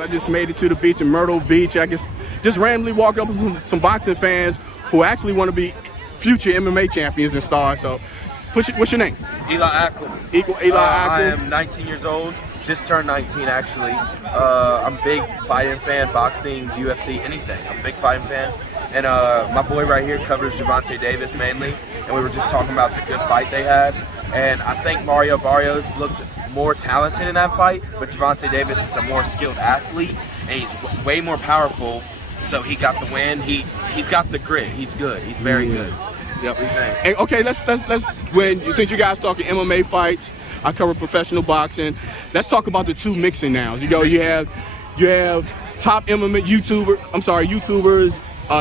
I just made it to the beach in Myrtle Beach. I just randomly walked up with some boxing fans who actually want to be future MMA champions and stars. So, what's your name? Eli Ackle. Eli Ackle. I am 19 years old. Just turned 19 actually. I'm a big fighting fan, boxing, UFC, anything. I'm a big fighting fan. And my boy right here covers Gervonta Davis mainly. And we were just talking about the good fight they had. And I think Mario Barrios looked more talented in that fight, but Gervonta Davis is a more skilled athlete and he's way more powerful. So he got the win. He's got the grit. He's good. He's very good. Yep. And okay, let's since you guys talking MMA fights, I cover professional boxing. Let's talk about the two mixing now. You have top MMA YouTubers,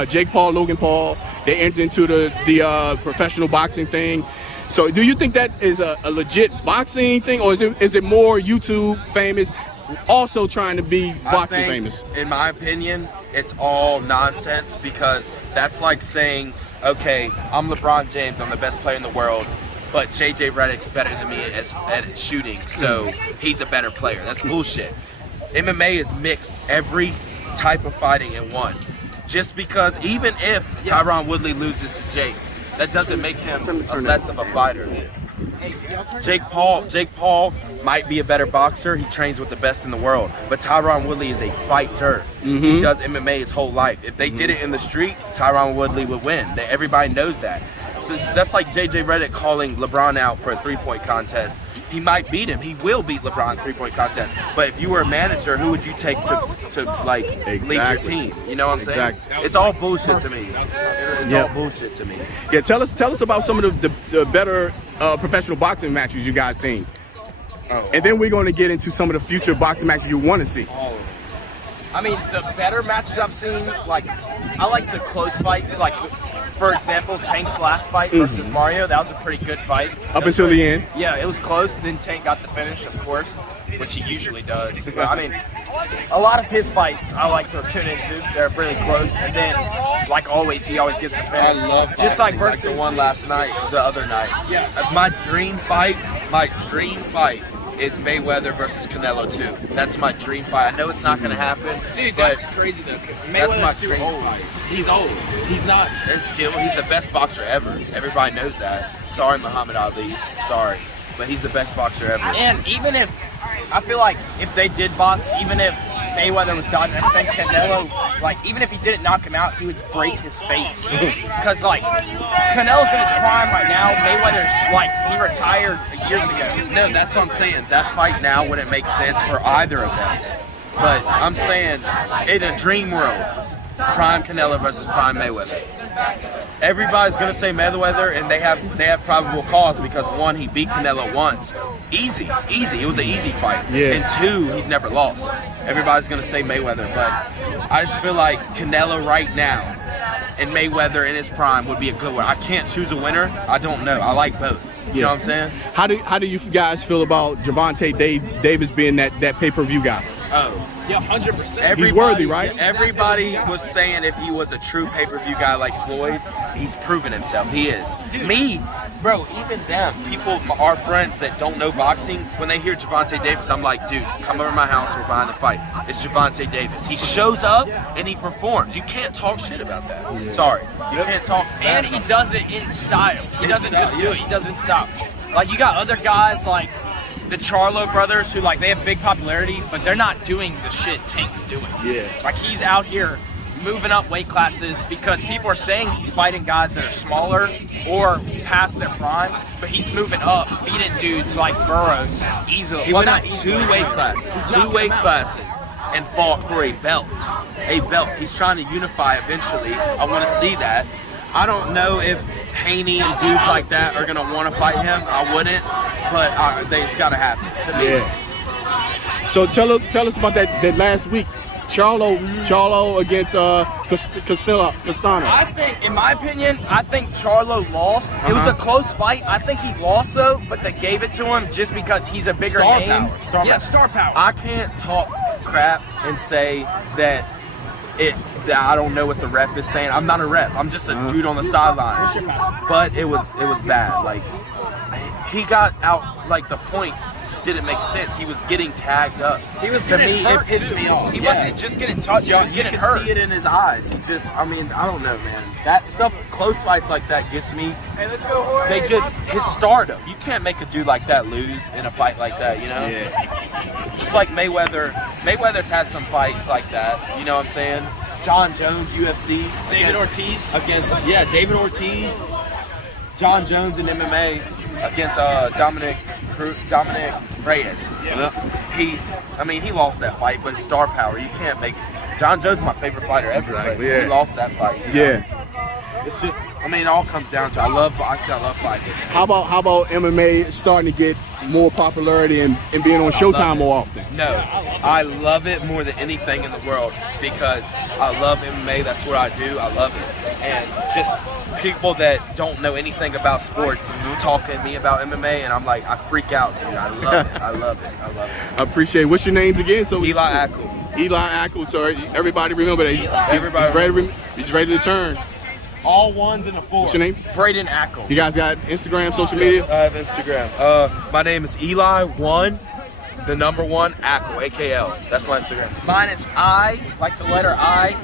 Jake Paul, Logan Paul. They entered into the professional boxing thing. So do you think that is a legit boxing thing, or is it more YouTube famous also trying to be boxing famous? In my opinion, it's all nonsense, because that's like saying, okay, I'm LeBron James, I'm the best player in the world, but JJ Redick's better than me at shooting, so he's a better player. That's bullshit. MMA is mixed every type of fighting in one. Just because even if Tyron Woodley loses to Jake, that doesn't make him less of a fighter. Jake Paul might be a better boxer. He trains with the best in the world. But Tyron Woodley is a fighter. He does MMA his whole life. If they did it in the street, Tyron Woodley would win. Everybody knows that. So that's like JJ Redick calling LeBron out for a three-point contest. He might beat him. He will beat LeBron in three-point contest. But if you were a manager, who would you take to lead your team? You know what I'm saying? It's all bullshit to me. It's all bullshit to me. Yeah, tell us about some of the better professional boxing matches you guys seen. And then we're going to get into some of the future boxing matches you want to see. I mean, the better matches I've seen, like, I like the close fights. Like, for example, Tank's last fight versus Mario, that was a pretty good fight. Up until the end? Yeah, it was close. Then Tank got the finish, of course, which he usually does. But, I mean, a lot of his fights I like to tune into. They're really close. And then, like always, he always gets the finish. I love just like versus the one last night, the other night. Yeah. My dream fight is Mayweather versus Canelo 2. That's my dream fight. I know it's not going to happen. Dude, that's crazy though. That's my dream fight. He's old. He's not as skilled. He's the best boxer ever. Everybody knows that. Sorry, Muhammad Ali. Sorry. But he's the best boxer ever. And even if, I feel like if they did box, even if Mayweather was done, I think Canelo, like, even if he didn't knock him out, he would break his face. Because, like, Canelo's in his prime right now. Mayweather's, like, he retired years ago. No, that's what I'm saying. That fight now wouldn't make sense for either of them. But I'm saying, in a dream world, prime Canelo versus prime Mayweather. Everybody's gonna say Mayweather, and they have probable cause because one, he beat Canelo once, easy. It was an easy fight. Yeah. And two, he's never lost. Everybody's gonna say Mayweather, but I just feel like Canelo right now and Mayweather in his prime would be a good one. I can't choose a winner. I don't know. I like both. You know what I'm saying? How do you guys feel about Gervonta Davis being that pay-per-view guy? Oh. Yeah, 100%. He's worthy, right? Everybody was saying if he was a true pay-per-view guy like Floyd, he's proven himself. He is. Dude. Me, bro, even them, people, our friends that don't know boxing, when they hear Gervonta Davis, I'm like, dude, come over to my house, we're buying the fight. It's Gervonta Davis. He shows up and he performs. You can't talk shit about that. Sorry. You can't talk. And he does it in style. He doesn't just do it. He doesn't stop. Like, you got other guys like the Charlo brothers who, like, they have big popularity, but they're not doing the shit Tank's doing. Yeah. Like, he's out here moving up weight classes because people are saying he's fighting guys that are smaller or past their prime, but he's moving up, beating dudes like Burroughs easily. He went up two weight classes and fought for a belt. He's trying to unify eventually. I want to see that. I don't know if Haney and dudes like that are going to want to fight him. I wouldn't, but it's got to happen to me. Yeah. So tell us about that last week. Charlo against Castano. I think, in my opinion, Charlo lost. It was a close fight. I think he lost, though, but they gave it to him just because he's a bigger name. Star power. I can't talk crap and say that I don't know what the ref is saying. I'm not a ref. I'm just a dude on the sideline. But it was bad. Like, he got out, like, the points just didn't make sense. He was getting tagged up. He was To getting me, hurt, it pissed too. me off. He Yeah. wasn't just getting touched, he was You getting can hurt. see it in his eyes. He just, I mean, I don't know, man. That stuff, close fights like that gets me. Hey, let's go, Jorge. They just, his stardom. You can't make a dude like that lose in a fight like that, you know? Yeah. Just like Mayweather. Mayweather's had some fights like that, you know what I'm saying? John Jones, UFC. David David Ortiz. John Jones in MMA against Dominic Reyes. Yeah. He lost that fight, but his star power, you can't make. John Jones is my favorite fighter ever. Exactly, but yeah. He lost that fight. you know? Yeah. It's just, it all comes down to I love fighting. How about MMA starting to get more popularity and being on Showtime more often? No, I love it more than anything in the world because I love MMA. That's what I do. I love it. And just people that don't know anything about sports talking to me about MMA, and I'm like, I freak out, dude. I love it. I love it. I love it. I appreciate it. What's your names again? So Eli Ackle. Eli Ackle. So everybody remember that. He's ready to turn. All ones and a 4. What's your name? Braden Ackle. You guys got Instagram, social media? I have Instagram. My name is Eli1, the number 1, Ackle, AKL. That's my Instagram. Mine is I, like the letter I,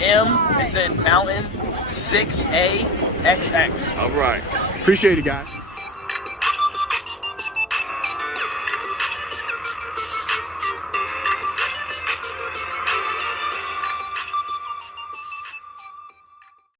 M, it's in mountain, 6AXX. All right. Appreciate it, guys.